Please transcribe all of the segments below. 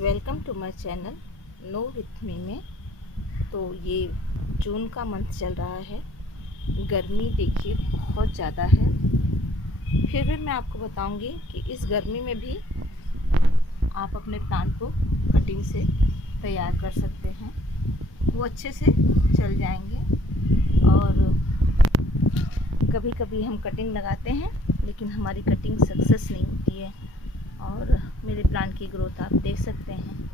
Welcome to my channel know with me में। तो ये जून का मंथ चल रहा है, गर्मी देखिए बहुत ज़्यादा है। फिर भी मैं आपको बताऊंगी कि इस गर्मी में भी आप अपने प्लांट को कटिंग से तैयार कर सकते हैं, वो अच्छे से चल जाएंगे। और कभी कभी हम कटिंग लगाते हैं लेकिन हमारी कटिंग सक्सेस नहीं होती है। और मेरे प्लांट की ग्रोथ आप देख सकते हैं,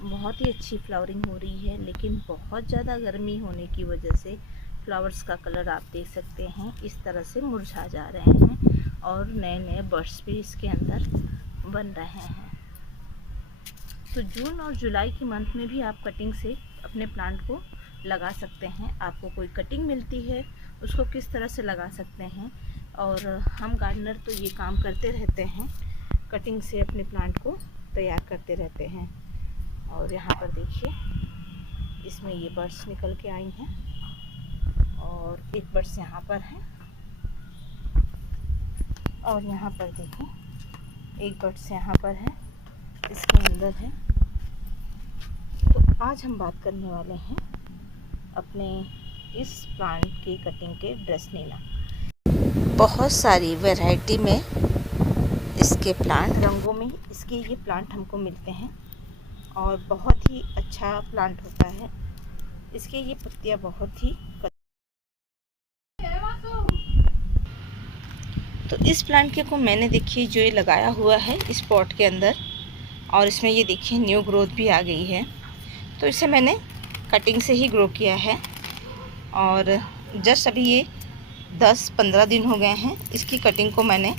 बहुत ही अच्छी फ्लावरिंग हो रही है, लेकिन बहुत ज़्यादा गर्मी होने की वजह से फ्लावर्स का कलर आप देख सकते हैं इस तरह से मुरझा जा रहे हैं और नए नए बर्ड्स भी इसके अंदर बन रहे हैं। तो जून और जुलाई के मंथ में भी आप कटिंग से अपने प्लांट को लगा सकते हैं। आपको कोई कटिंग मिलती है उसको किस तरह से लगा सकते हैं, और हम गार्डनर तो ये काम करते रहते हैं, कटिंग से अपने प्लांट को तैयार करते रहते हैं। और यहाँ पर देखिए इसमें ये बर्ड्स निकल के आई हैं और एक बर्ड्स यहाँ पर है और यहाँ पर देखिए एक बर्ड्स यहाँ पर है, इसके अंदर है। तो आज हम बात करने वाले हैं अपने इस प्लांट की कटिंग के ड्रेसनीला। बहुत सारी वैरायटी में इसके प्लांट, रंगों में इसके ये प्लांट हमको मिलते हैं और बहुत ही अच्छा प्लांट होता है। इसके ये पत्तियां बहुत ही तो इस प्लांट के को मैंने देखिए जो ये लगाया हुआ है इस पॉट के अंदर, और इसमें ये देखिए न्यू ग्रोथ भी आ गई है। तो इसे मैंने कटिंग से ही ग्रो किया है और जस्ट अभी ये 10-15 दिन हो गए हैं इसकी कटिंग को मैंने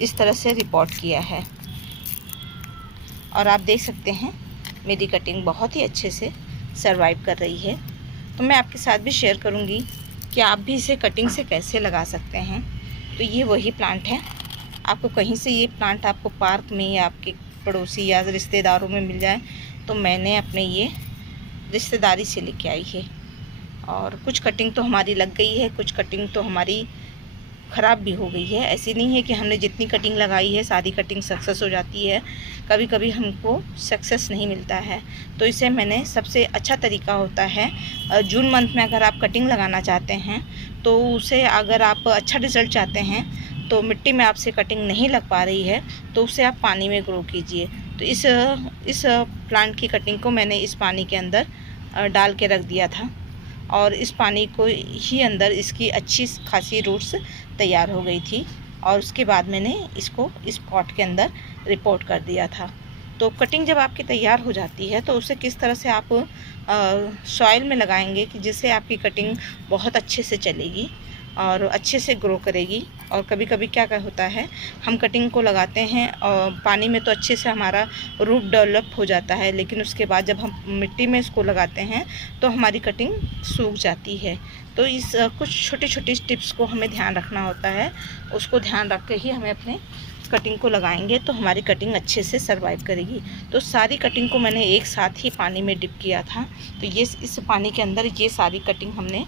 इस तरह से रिपोर्ट किया है। और आप देख सकते हैं मेरी कटिंग बहुत ही अच्छे से सरवाइव कर रही है। तो मैं आपके साथ भी शेयर करूंगी कि आप भी इसे कटिंग से कैसे लगा सकते हैं। तो ये वही प्लांट है, आपको कहीं से ये प्लांट आपको पार्क में या आपके पड़ोसी या रिश्तेदारों में मिल जाए तो मैंने अपने ये रिश्तेदारी से लेके आई है। और कुछ कटिंग तो हमारी लग गई है, कुछ कटिंग तो हमारी ख़राब भी हो गई है। ऐसी नहीं है कि हमने जितनी कटिंग लगाई है सारी कटिंग सक्सेस हो जाती है, कभी कभी हमको सक्सेस नहीं मिलता है। तो इसे मैंने सबसे अच्छा तरीका होता है जून मंथ में अगर आप कटिंग लगाना चाहते हैं तो उसे अगर आप अच्छा रिज़ल्ट चाहते हैं तो मिट्टी में आपसे कटिंग नहीं लग पा रही है तो उसे आप पानी में ग्रो कीजिए। तो इस प्लांट की कटिंग को मैंने इस पानी के अंदर डाल के रख दिया था और इस पानी को ही अंदर इसकी अच्छी खासी रूट्स तैयार हो गई थी और उसके बाद मैंने इसको इस पॉट के अंदर रिपोर्ट कर दिया था। तो कटिंग जब आपकी तैयार हो जाती है तो उसे किस तरह से आप सॉइल में लगाएंगे कि जिससे आपकी कटिंग बहुत अच्छे से चलेगी और अच्छे से ग्रो करेगी। और कभी कभी क्या होता है हम कटिंग को लगाते हैं और पानी में तो अच्छे से हमारा रूट डेवलप हो जाता है, लेकिन उसके बाद जब हम मिट्टी में इसको लगाते हैं तो हमारी कटिंग सूख जाती है। तो इस कुछ छोटी छोटी टिप्स को हमें ध्यान रखना होता है, उसको ध्यान रख के ही हमें अपने कटिंग को लगाएंगे तो हमारी कटिंग अच्छे से सरवाइव करेगी। तो सारी कटिंग को मैंने एक साथ ही पानी में डिप किया था। तो ये इस पानी के अंदर ये सारी कटिंग हमने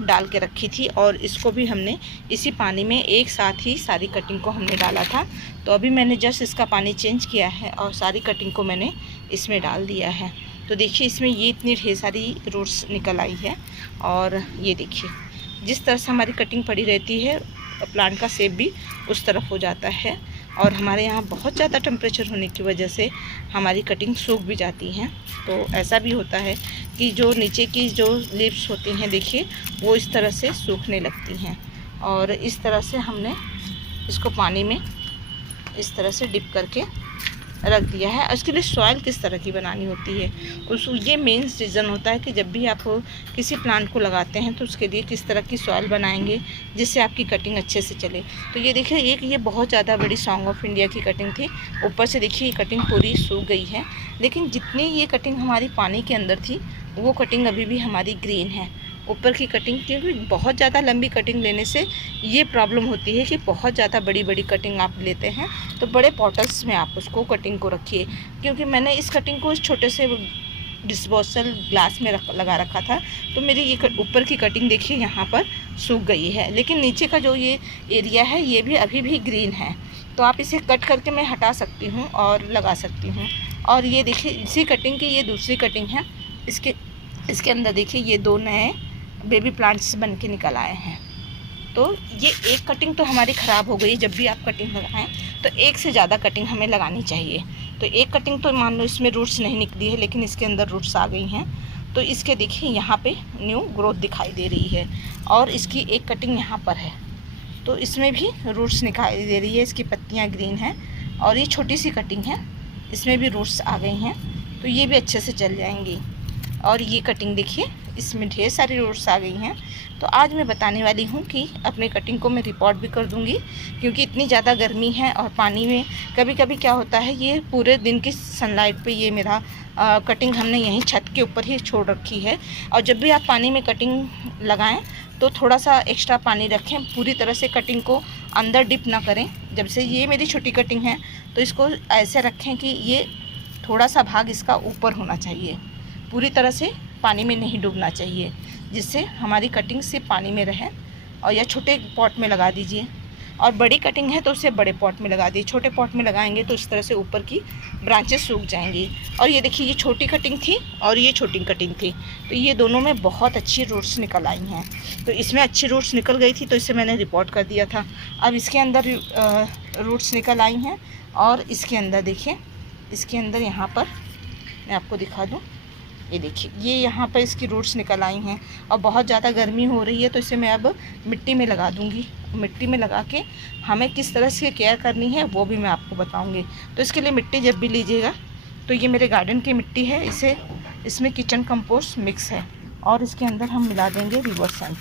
डाल के रखी थी और इसको भी हमने इसी पानी में एक साथ ही सारी कटिंग को हमने डाला था। तो अभी मैंने जस्ट इसका पानी चेंज किया है और सारी कटिंग को मैंने इसमें डाल दिया है। तो देखिए इसमें ये इतनी ढेर सारी रूट्स निकल आई है और ये देखिए जिस तरह से हमारी कटिंग पड़ी रहती है प्लांट का शेप भी उस तरफ हो जाता है। और हमारे यहाँ बहुत ज़्यादा टेम्परेचर होने की वजह से हमारी कटिंग सूख भी जाती हैं। तो ऐसा भी होता है कि जो नीचे की जो लीव्स होती हैं देखिए वो इस तरह से सूखने लगती हैं। और इस तरह से हमने इसको पानी में इस तरह से डिप करके रख दिया है। उसके लिए सॉइल किस तरह की बनानी होती है ये मेन रीज़न होता है कि जब भी आप किसी प्लांट को लगाते हैं तो उसके लिए किस तरह की सॉइल बनाएंगे जिससे आपकी कटिंग अच्छे से चले। तो ये देखिए ये बहुत ज़्यादा बड़ी सॉन्ग ऑफ इंडिया की कटिंग थी, ऊपर से देखिए ये कटिंग पूरी सूख गई है, लेकिन जितनी ये कटिंग हमारी पानी के अंदर थी वो कटिंग अभी भी हमारी ग्रीन है। ऊपर की कटिंग, क्योंकि बहुत ज़्यादा लंबी कटिंग लेने से ये प्रॉब्लम होती है कि बहुत ज़्यादा बड़ी बड़ी कटिंग आप लेते हैं तो बड़े पॉटल्स में आप उसको कटिंग को रखिए। क्योंकि मैंने इस कटिंग को इस छोटे से डिस्पोजल ग्लास में लगा रखा था तो मेरी ये ऊपर की कटिंग देखिए यहाँ पर सूख गई है, लेकिन नीचे का जो ये एरिया है ये भी अभी भी ग्रीन है। तो आप इसे कट करके मैं हटा सकती हूँ और लगा सकती हूँ। और ये देखिए इसी कटिंग की ये दूसरी कटिंग है। इसके अंदर देखिए ये 2 नए बेबी प्लांट्स बन के निकल आए हैं। तो ये एक कटिंग तो हमारी ख़राब हो गई। जब भी आप कटिंग लगाएं तो एक से ज़्यादा कटिंग हमें लगानी चाहिए। तो एक कटिंग तो मान लो इसमें रूट्स नहीं निकली है, लेकिन इसके अंदर रूट्स आ गई हैं। तो इसके देखिए यहाँ पे न्यू ग्रोथ दिखाई दे रही है। और इसकी एक कटिंग यहाँ पर है, तो इसमें भी रूट्स दिखाई दे रही है। इसकी पत्तियाँ ग्रीन हैं। और ये छोटी सी कटिंग है, इसमें भी रूट्स आ गई हैं, तो ये भी अच्छे से चल जाएंगी। और ये कटिंग देखिए इसमें ढेर सारी रूट्स आ गई हैं। तो आज मैं बताने वाली हूँ कि अपने कटिंग को मैं रिपोर्ट भी कर दूँगी, क्योंकि इतनी ज़्यादा गर्मी है और पानी में कभी कभी क्या होता है, ये पूरे दिन की सनलाइट पे ये मेरा कटिंग हमने यहीं छत के ऊपर ही छोड़ रखी है। और जब भी आप पानी में कटिंग लगाएं तो थोड़ा सा एक्स्ट्रा पानी रखें, पूरी तरह से कटिंग को अंदर डिप ना करें। जब से ये मेरी छोटी कटिंग है तो इसको ऐसे रखें कि ये थोड़ा सा भाग इसका ऊपर होना चाहिए, पूरी तरह से पानी में नहीं डूबना चाहिए, जिससे हमारी कटिंग सिर्फ पानी में रहे। और या छोटे पॉट में लगा दीजिए, और बड़ी कटिंग है तो उसे बड़े पॉट में लगा दीजिए। छोटे पॉट में लगाएंगे तो इस तरह से ऊपर की ब्रांचेस सूख जाएंगी। और ये देखिए ये छोटी कटिंग थी और ये छोटी कटिंग थी, तो ये दोनों में बहुत अच्छी रूट्स निकल आई हैं। तो इसमें अच्छी रूट्स निकल गई थी तो इसे मैंने रिपोर्ट कर दिया था। अब इसके अंदर रूट्स निकल आई हैं। और इसके अंदर देखिए, इसके अंदर यहाँ पर मैं आपको दिखा दूँ, ये देखिए ये यहाँ पर इसकी रूट्स निकल आई हैं। और बहुत ज़्यादा गर्मी हो रही है तो इसे मैं अब मिट्टी में लगा दूँगी। मिट्टी में लगा के हमें किस तरह से केयर करनी है वो भी मैं आपको बताऊँगी। तो इसके लिए मिट्टी जब भी लीजिएगा, तो ये मेरे गार्डन की मिट्टी है, इसमें किचन कंपोस्ट मिक्स है। और इसके अंदर हम मिला देंगे रिवर सेंट।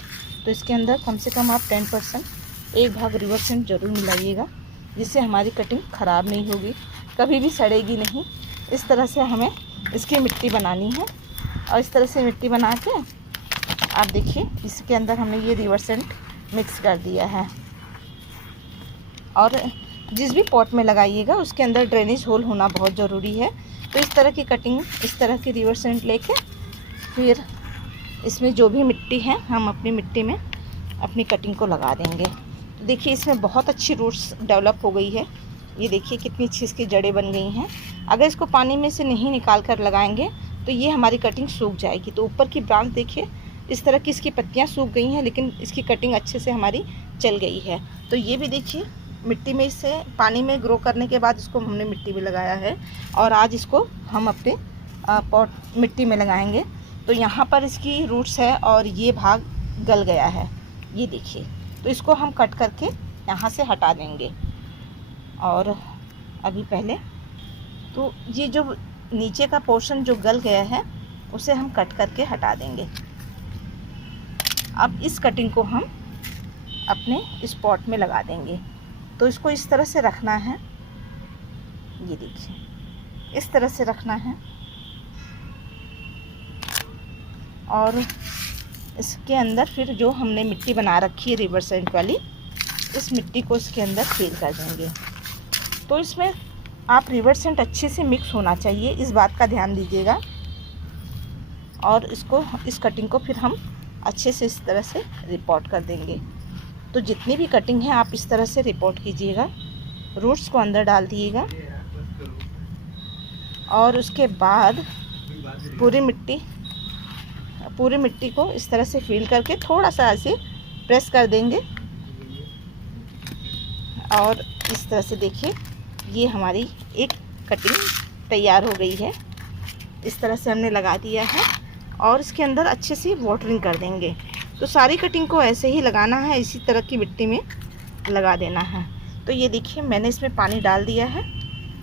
तो इसके अंदर कम से कम आप 10% एक भाग रिवर सेंट ज़रूर मिलाइएगा, जिससे हमारी कटिंग ख़राब नहीं होगी, कभी भी सड़ेगी नहीं। इस तरह से हमें इसकी मिट्टी बनानी है। और इस तरह से मिट्टी बना के आप देखिए इसके अंदर हमने ये रिवर सेंट मिक्स कर दिया है। और जिस भी पॉट में लगाइएगा उसके अंदर ड्रेनेज होल होना बहुत ज़रूरी है। तो इस तरह की कटिंग, इस तरह की रिवर सेंट लेके फिर इसमें जो भी मिट्टी है हम अपनी मिट्टी में अपनी कटिंग को लगा देंगे। तो देखिए इसमें बहुत अच्छी रूट्स डेवलप हो गई है। ये देखिए कितनी अच्छी इसकी जड़ें बन गई हैं। अगर इसको पानी में से नहीं निकाल कर लगाएंगे तो ये हमारी कटिंग सूख जाएगी। तो ऊपर की ब्रांच देखिए इस तरह की इसकी पत्तियां सूख गई हैं, लेकिन इसकी कटिंग अच्छे से हमारी चल गई है। तो ये भी देखिए मिट्टी में, इसे पानी में ग्रो करने के बाद इसको हमने मिट्टी में लगाया है। और आज इसको हम अपने पॉट मिट्टी में लगाएंगे। तो यहाँ पर इसकी रूट्स है और ये भाग गल गया है, ये देखिए। तो इसको हम कट करके यहाँ से हटा देंगे। और अभी पहले तो ये जो नीचे का पोर्शन जो गल गया है उसे हम कट करके हटा देंगे। अब इस कटिंग को हम अपने इस पॉट में लगा देंगे। तो इसको इस तरह से रखना है, ये देखिए इस तरह से रखना है। और इसके अंदर फिर जो हमने मिट्टी बना रखी है रिवर सेंट वाली, इस मिट्टी को इसके अंदर फिल कर देंगे। तो इसमें आप रिवर सेंट अच्छे से मिक्स होना चाहिए, इस बात का ध्यान दीजिएगा। और इस कटिंग को फिर हम अच्छे से इस तरह से रिपोर्ट कर देंगे। तो जितनी भी कटिंग है आप इस तरह से रिपोर्ट कीजिएगा, रूट्स को अंदर डाल दिएगा। और उसके बाद पूरी मिट्टी को इस तरह से फिल करके थोड़ा सा ऐसे प्रेस कर देंगे। और इस तरह से देखिए ये हमारी एक कटिंग तैयार हो गई है। इस तरह से हमने लगा दिया है और इसके अंदर अच्छे से वाटरिंग कर देंगे। तो सारी कटिंग को ऐसे ही लगाना है, इसी तरह की मिट्टी में लगा देना है। तो ये देखिए मैंने इसमें पानी डाल दिया है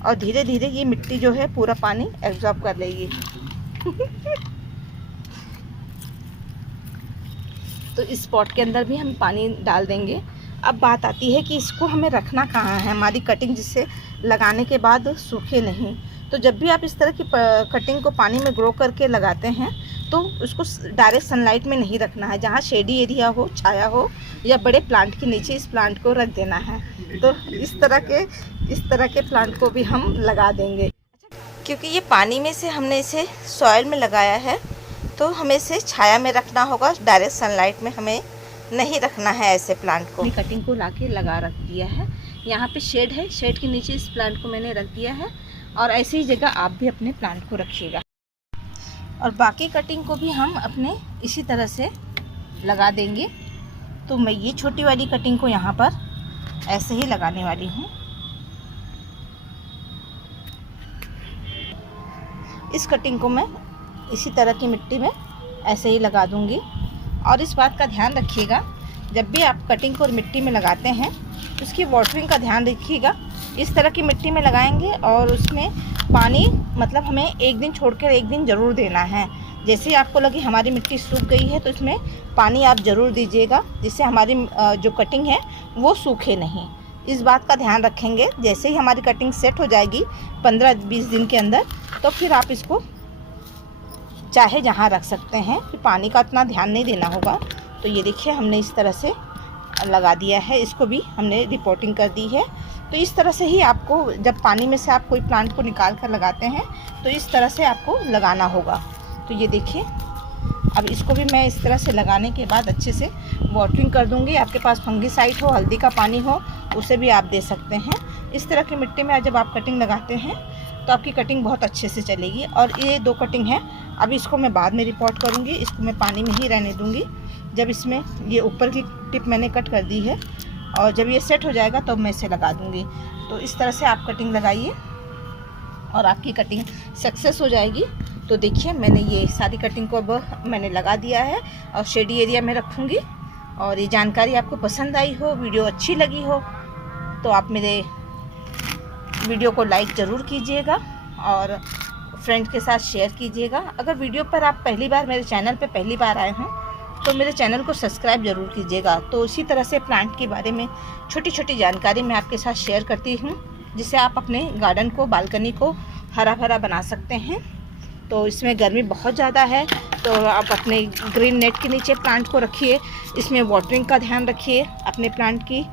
और धीरे धीरे ये मिट्टी जो है पूरा पानी एब्जॉर्ब कर लेगी। तो इस पॉट के अंदर भी हम पानी डाल देंगे। अब बात आती है कि इसको हमें रखना कहाँ है, हमारी कटिंग जिससे लगाने के बाद सूखे नहीं। तो जब भी आप इस तरह की कटिंग को पानी में ग्रो करके लगाते हैं तो उसको डायरेक्ट सनलाइट में नहीं रखना है, जहाँ शेडी एरिया हो, छाया हो, या बड़े प्लांट के नीचे इस प्लांट को रख देना है। तो इस तरह के प्लांट को भी हम लगा देंगे। क्योंकि ये पानी में से हमने इसे सॉइल में लगाया है तो हमें इसे छाया में रखना होगा, डायरेक्ट सनलाइट में हमें नहीं रखना है ऐसे प्लांट को। कटिंग को लाके लगा रख दिया है। यहाँ पे शेड है, शेड के नीचे इस प्लांट को मैंने रख दिया है। और ऐसी ही जगह आप भी अपने प्लांट को रखिएगा। और बाकी कटिंग को भी हम अपने इसी तरह से लगा देंगे। तो मैं ये छोटी वाली कटिंग को यहाँ पर ऐसे ही लगाने वाली हूँ। इस कटिंग को मैं इसी तरह की मिट्टी में ऐसे ही लगा दूँगी। और इस बात का ध्यान रखिएगा, जब भी आप कटिंग को मिट्टी में लगाते हैं उसकी वाटरिंग का ध्यान रखिएगा। इस तरह की मिट्टी में लगाएंगे और उसमें पानी मतलब हमें एक दिन छोड़कर एक दिन ज़रूर देना है। जैसे ही आपको लगे हमारी मिट्टी सूख गई है तो इसमें पानी आप ज़रूर दीजिएगा, जिससे हमारी जो कटिंग है वो सूखे नहीं। इस बात का ध्यान रखेंगे। जैसे ही हमारी कटिंग सेट हो जाएगी 15-20 दिन के अंदर, तो फिर आप इसको चाहे जहाँ रख सकते हैं, फिर पानी का इतना ध्यान नहीं देना होगा। तो ये देखिए हमने इस तरह से लगा दिया है, इसको भी हमने रिपोर्टिंग कर दी है। तो इस तरह से ही आपको, जब पानी में से आप कोई प्लांट को निकाल कर लगाते हैं तो इस तरह से आपको लगाना होगा। तो ये देखिए, अब इसको भी मैं इस तरह से लगाने के बाद अच्छे से वाटरिंग कर दूंगी। आपके पास फंगीसाइड हो, हल्दी का पानी हो, उसे भी आप दे सकते हैं। इस तरह की मिट्टी में जब आप कटिंग लगाते हैं तो आपकी कटिंग बहुत अच्छे से चलेगी। और ये 2 कटिंग है, अभी इसको मैं बाद में रिपोर्ट करूँगी। इसको मैं पानी में ही रहने दूँगी। जब इसमें ये ऊपर की टिप मैंने कट कर दी है और जब ये सेट हो जाएगा तब तो मैं इसे लगा दूँगी। तो इस तरह से आप कटिंग लगाइए और आपकी कटिंग सक्सेस हो जाएगी। तो देखिए मैंने ये सारी कटिंग को अब मैंने लगा दिया है और शेडी एरिया में रखूँगी। और ये जानकारी आपको पसंद आई हो, वीडियो अच्छी लगी हो, तो आप मेरे वीडियो को लाइक ज़रूर कीजिएगा और फ्रेंड के साथ शेयर कीजिएगा। अगर वीडियो पर आप पहली बार मेरे चैनल पे पहली बार आए हों तो मेरे चैनल को सब्सक्राइब ज़रूर कीजिएगा। तो इसी तरह से प्लांट के बारे में छोटी छोटी जानकारी मैं आपके साथ शेयर करती हूँ, जिससे आप अपने गार्डन को, बालकनी को हरा भरा बना सकते हैं। तो इसमें गर्मी बहुत ज़्यादा है, तो आप अपने ग्रीन नेट के नीचे प्लांट को रखिए। इसमें वाटरिंग का ध्यान रखिए अपने प्लांट की,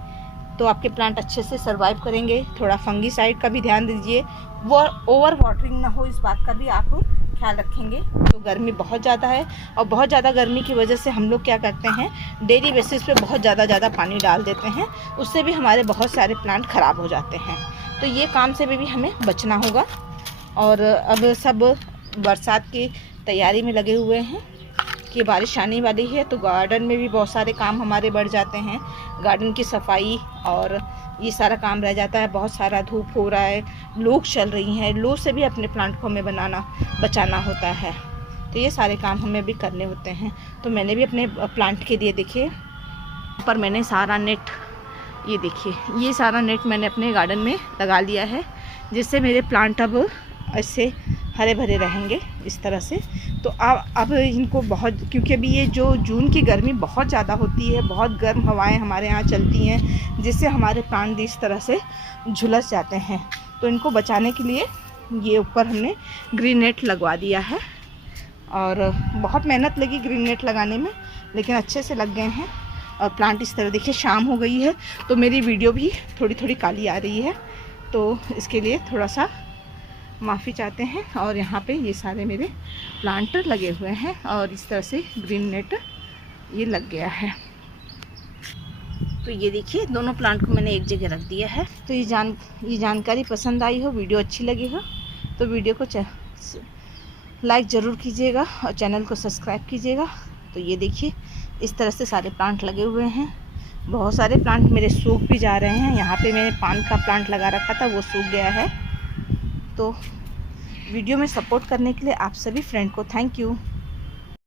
तो आपके प्लांट अच्छे से सर्वाइव करेंगे। थोड़ा फंगीसाइड का भी ध्यान दीजिए, वो ओवर वाटरिंग ना हो, इस बात का भी आप ख्याल रखेंगे। तो गर्मी बहुत ज़्यादा है और बहुत ज़्यादा गर्मी की वजह से हम लोग क्या करते हैं, डेली बेसिस पे बहुत ज़्यादा पानी डाल देते हैं, उससे भी हमारे बहुत सारे प्लांट ख़राब हो जाते हैं। तो ये काम से भी हमें बचना होगा। और अब सब बरसात की तैयारी में लगे हुए हैं कि बारिश आने वाली है, तो गार्डन में भी बहुत सारे काम हमारे बढ़ जाते हैं। गार्डन की सफाई और ये सारा काम रह जाता है। बहुत सारा धूप हो रहा है, लू चल रही हैं, लू से भी अपने प्लांट को हमें बचाना होता है। तो ये सारे काम हमें भी करने होते हैं। तो मैंने भी अपने प्लांट के लिए देखिए पर मैंने सारा नेट, ये देखिए ये सारा नेट मैंने अपने गार्डन में लगा लिया है, जिससे मेरे प्लांट अब ऐसे हरे भरे रहेंगे इस तरह से। तो अब इनको बहुत, क्योंकि अभी ये जो जून की गर्मी बहुत ज़्यादा होती है, बहुत गर्म हवाएं हमारे यहाँ चलती हैं, जिससे हमारे प्लांट इस तरह से झुलस जाते हैं। तो इनको बचाने के लिए ये ऊपर हमने ग्रीन नेट लगवा दिया है। और बहुत मेहनत लगी ग्रीन नेट लगाने में, लेकिन अच्छे से लग गए हैं। और प्लांट इस तरह देखिए, शाम हो गई है तो मेरी वीडियो भी थोड़ी काली आ रही है, तो इसके लिए थोड़ा सा माफ़ी चाहते हैं। और यहाँ पे ये सारे मेरे प्लांट लगे हुए हैं और इस तरह से ग्रीन नेट ये लग गया है। तो ये देखिए दोनों प्लांट को मैंने एक जगह रख दिया है। तो ये जानकारी पसंद आई हो, वीडियो अच्छी लगी हो, तो वीडियो को लाइक ज़रूर कीजिएगा और चैनल को सब्सक्राइब कीजिएगा। तो ये देखिए इस तरह से सारे प्लांट लगे हुए हैं। बहुत सारे प्लांट मेरे सूख भी जा रहे हैं। यहाँ पे मैंने पान का प्लांट लगा रखा था, वो सूख गया है। तो वीडियो में सपोर्ट करने के लिए आप सभी फ्रेंड को थैंक यू।